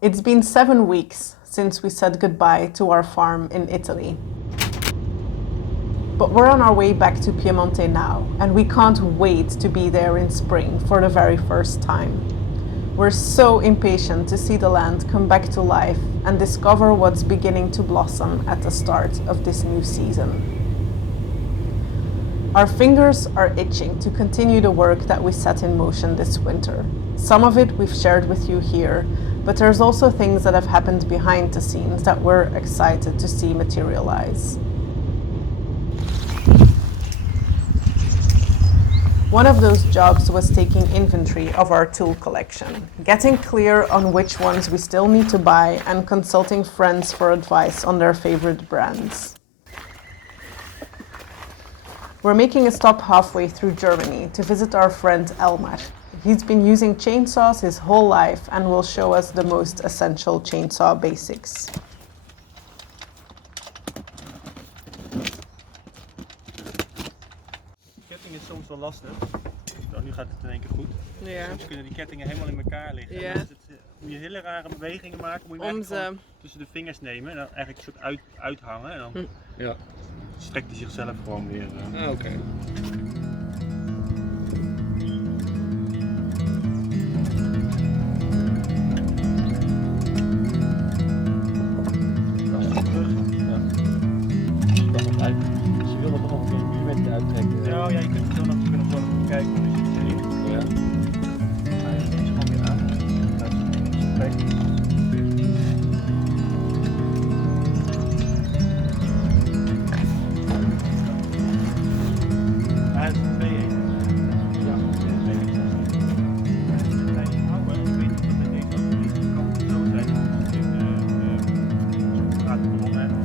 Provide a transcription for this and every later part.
It's been 7 weeks since we said goodbye to our farm in Italy. But we're on our way back to Piemonte now, and we can't wait to be there in spring for the very first time. We're so impatient to see the land come back to life and discover what's beginning to blossom at the start of this new season. Our fingers are itching to continue the work that we set in motion this winter. Some of it we've shared with you here, but there's also things that have happened behind the scenes that we're excited to see materialize. One of those jobs was taking inventory of our tool collection, getting clear on which ones we still need to buy, and consulting friends for advice on their favorite brands. We're making a stop halfway through Germany to visit our friend Elmar. He's been using chainsaws his whole life and will show us the most essential chainsaw basics. Ketting is soms wel lastig. Zo, nu gaat het in één keer goed. Ja. Soms kunnen die kettingen helemaal in elkaar liggen. Ja. En dan is het, moet je hele rare bewegingen maken. Moet je hem eigenlijk gewoon tussen de vingers nemen en dan eigenlijk een soort uithangen. En dan Ja. strekt hij zichzelf gewoon weer. Oké. Je wil het nog een muurwetje uittrekken. Ja, je kunt het zo nog even kijken. Dus je zit erin. Ja. Ga je deze gewoon weer aan. Dat is perfect. Hij heeft 2-1. Ja, 2-1. Hij houden. Ik weet niet of deze kant zo zijn. Gaat het begonnen.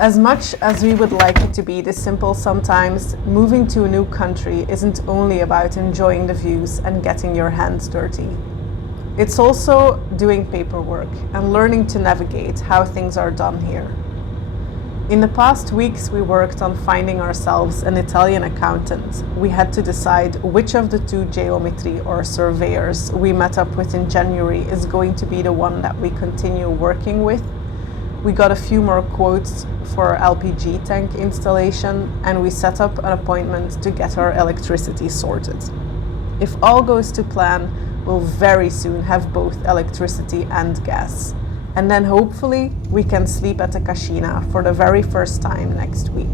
As much as we would like it to be this simple sometimes, moving to a new country isn't only about enjoying the views and getting your hands dirty. It's also doing paperwork and learning to navigate how things are done here. In the past weeks, we worked on finding ourselves an Italian accountant. We had to decide which of the two geometry or surveyors we met up with in January is going to be the one that we continue working with. We got a few more quotes for our LPG tank installation, and we set up an appointment to get our electricity sorted. If all goes to plan, we'll very soon have both electricity and gas. And then hopefully we can sleep at the cascina for the very first time next week.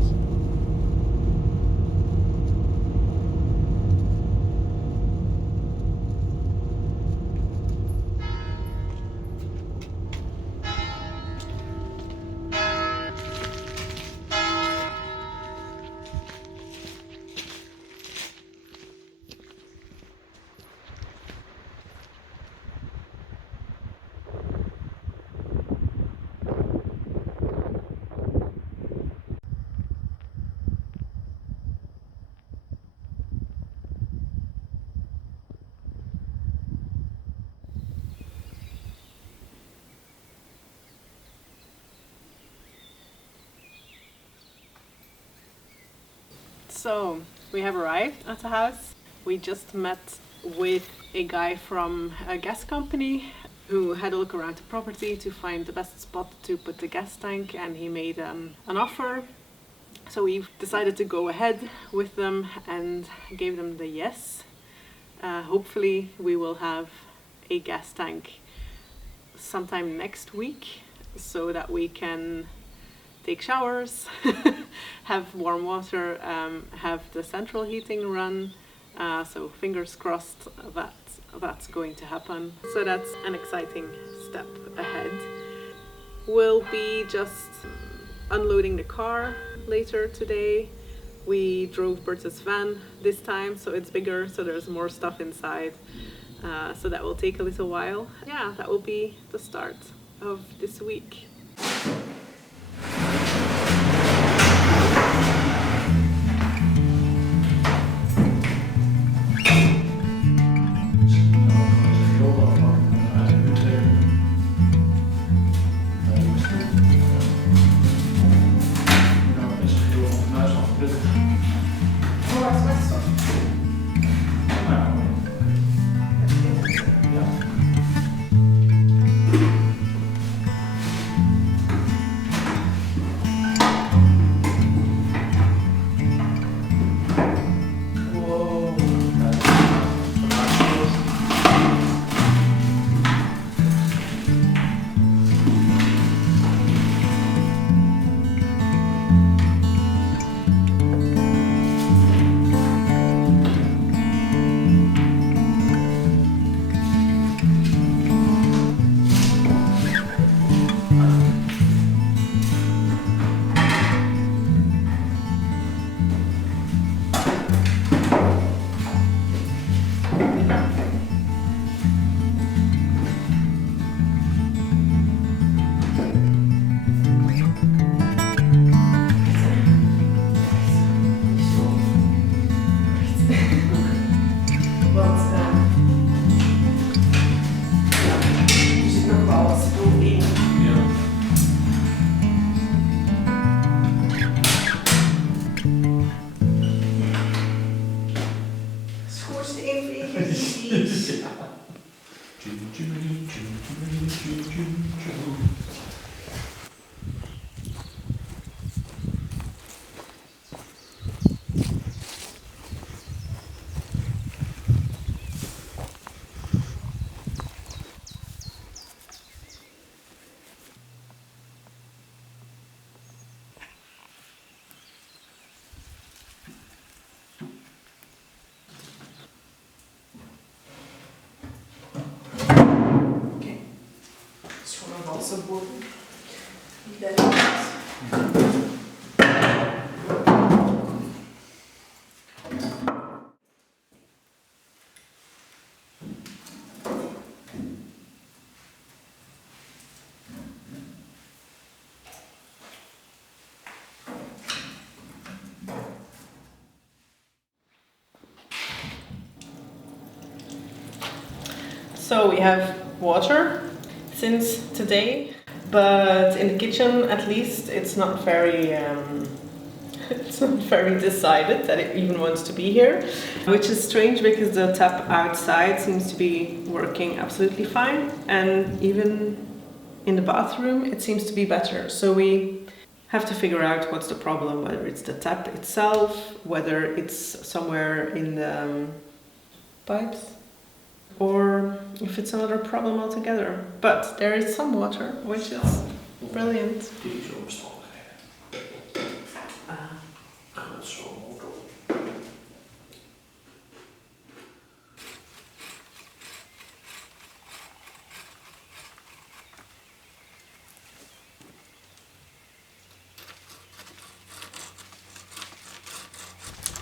So we have arrived at the house. We just met with a guy from a gas company who had a look around the property to find the best spot to put the gas tank, and he made an offer. So we decided to go ahead with them and gave them the yes. Hopefully we will have a gas tank sometime next week so that we can take showers, have warm water, have the central heating run. So fingers crossed that that's going to happen. So that's an exciting step ahead. We'll be just unloading the car later today. We drove Berta's van this time, so it's bigger, so there's more stuff inside. So that will take a little while. Yeah, that will be the start of this week. So we have water since today, but in the kitchen at least it's not very it's not very decided that it even wants to be here, which is strange because the tap outside seems to be working absolutely fine, and even in the bathroom it seems to be better. So we have to figure out what's the problem, whether it's the tap itself, whether it's somewhere in the pipes, or if it's another problem altogether. But there is some water, which is brilliant.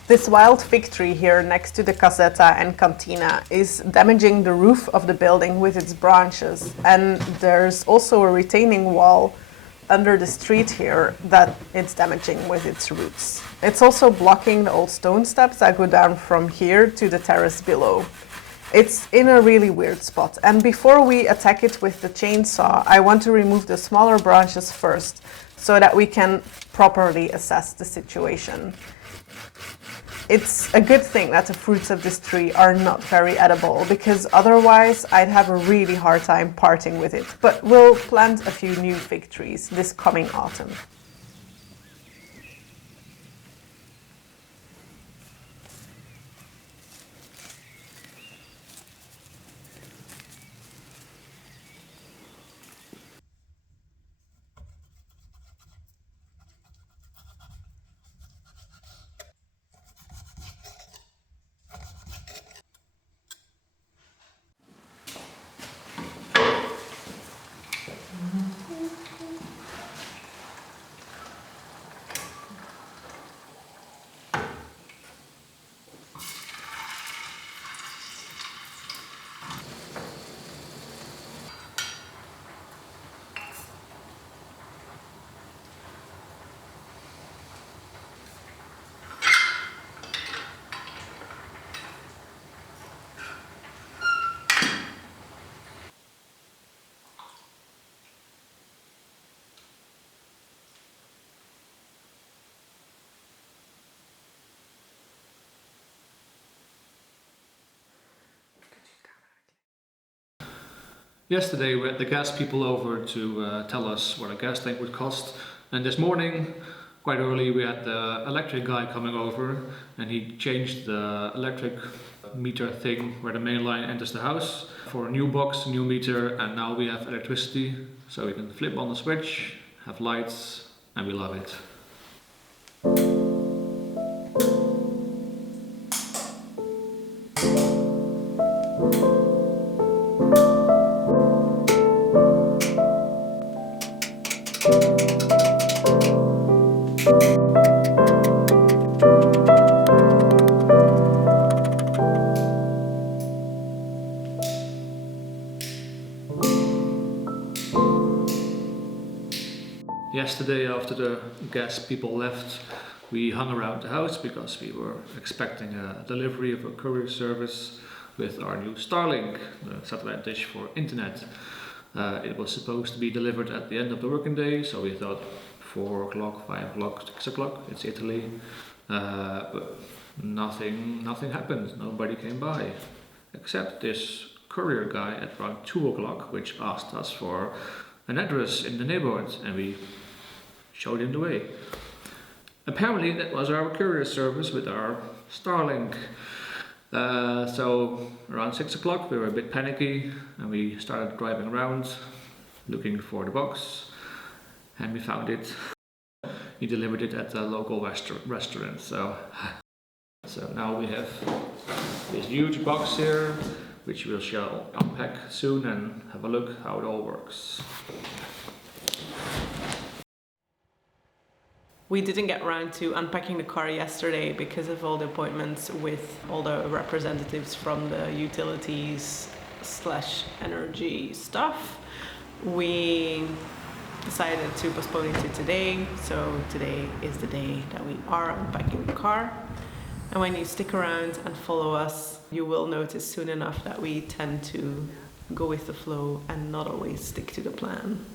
This wild fig tree here next to the casetta and cantina is damaging the roof of the building with its branches, and there's also a retaining wall under the street here that it's damaging with its roots. It's also blocking the old stone steps that go down from here to the terrace below. It's in a really weird spot, and before we attack it with the chainsaw, I want to remove the smaller branches first so that we can properly assess the situation. It's a good thing that the fruits of this tree are not very edible, because otherwise I'd have a really hard time parting with it. But we'll plant a few new fig trees this coming autumn. Yesterday we had the gas people over to tell us what a gas tank would cost, and this morning, quite early, we had the electric guy coming over, and he changed the electric meter thing where the main line enters the house for a new box, a new meter, and now we have electricity, so we can flip on the switch, have lights, and we love it. Yesterday, after the gas people left, we hung around the house because we were expecting a delivery of a courier service with our new Starlink, the satellite dish for internet. It was supposed to be delivered at the end of the working day, so we thought 4 o'clock, 5 o'clock, 6 o'clock, it's Italy. But nothing happened, nobody came by, except this courier guy at around 2 o'clock, which asked us for an address in the neighborhood, and we showed him the way. Apparently that was our courier service with our Starlink. So around 6 o'clock we were a bit panicky and we started driving around looking for the box, and we found it. He delivered it at the local restaurant. So now we have this huge box here, which we shall unpack soon and have a look how it all works. We didn't get around to unpacking the car yesterday because of all the appointments with all the representatives from the utilities / energy stuff. We decided to postpone it to today, so today is the day that we are unpacking the car. And when you stick around and follow us, you will notice soon enough that we tend to go with the flow and not always stick to the plan.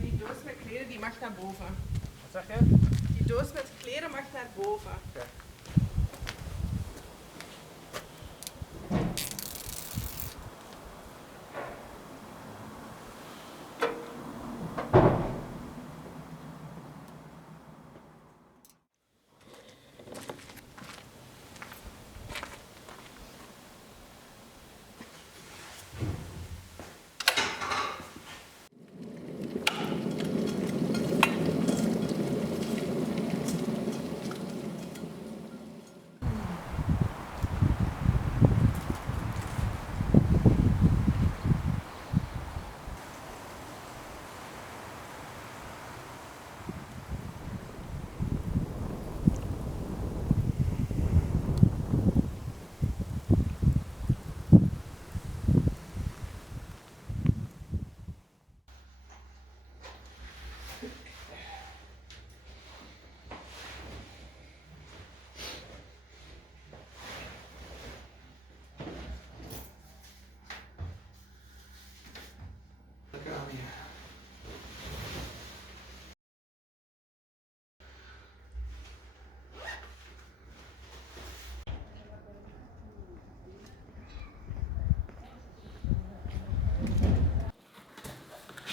Die doos met kleren die mag naar boven. Wat zeg je? Die doos met kleren mag naar boven. Okay.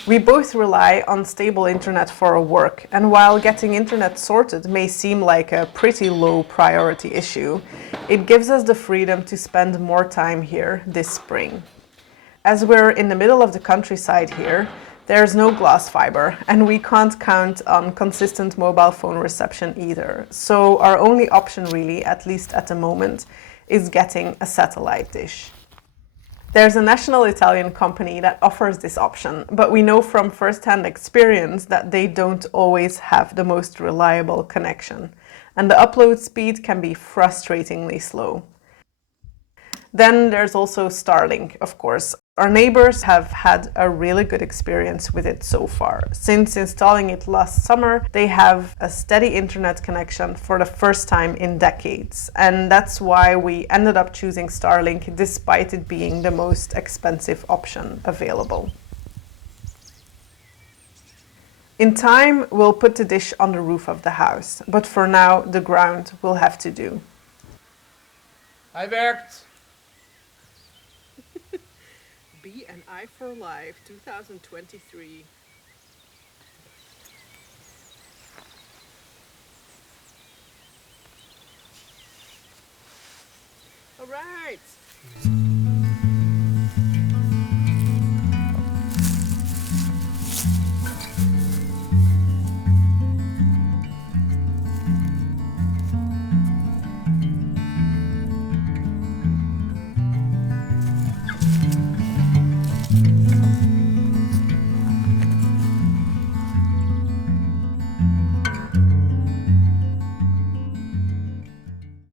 We both rely on stable internet for our work, and while getting internet sorted may seem like a pretty low priority issue, It gives us the freedom to spend more time here this spring. As we're in the middle of the countryside here, there's no glass fiber and we can't count on consistent mobile phone reception either. So our only option really, at least at the moment, is getting a satellite dish. There's a national Italian company that offers this option, but we know from first-hand experience that they don't always have the most reliable connection, and the upload speed can be frustratingly slow. Then there's also Starlink, of course. Our neighbors have had a really good experience with it so far. Since installing it last summer, they have a steady internet connection for the first time in decades. And that's why we ended up choosing Starlink despite it being the most expensive option available. In time, we'll put the dish on the roof of the house, but for now, the ground will have to do. Hij werkt. B&I for Life 2023. All right.